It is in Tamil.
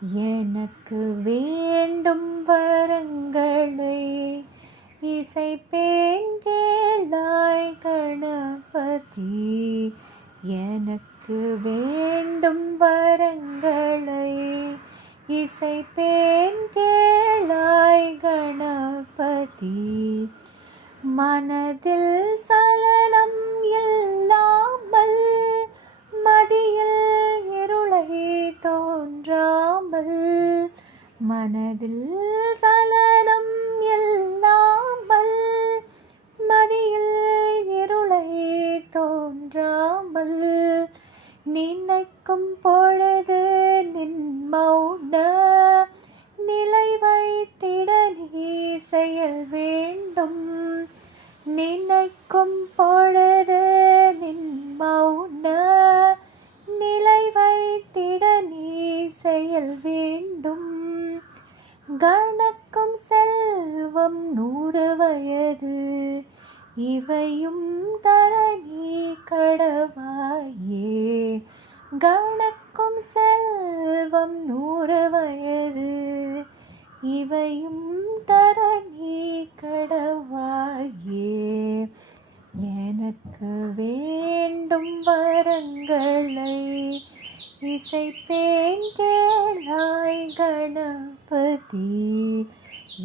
எனக்கு வேண்டும் வரங்களை இசைப்பேன் கேளாய் கணபதி. எனக்கு வேண்டும் வரங்களை இசைப்பேன் கேளாய் கணபதி. மனதில் சலனம் இல்லாமல் மதியில் இருளை தோன்றாமல், மனதில் சலனம் இல்லாமல் மதியில் இருளை தோன்றாமல், நினைக்கும் பொழுது நின் மௌன நிலை வைத்திட நீ செயல் வேண்டும். நினைக்கும் பொழுது நின் மௌன நிலை வைத்திட நீ செயல் வேண்டும். கணக்கும் செல்வம் 100 வயது இவையும் தர நீ கடவாயே. கணக்கும் செல்வம் 100 வயது இவையும் தர நீ கடவாயே. எனக்கு வேண்டும் வரங்களை இசைப்பேன் கேளாய் கணபதி.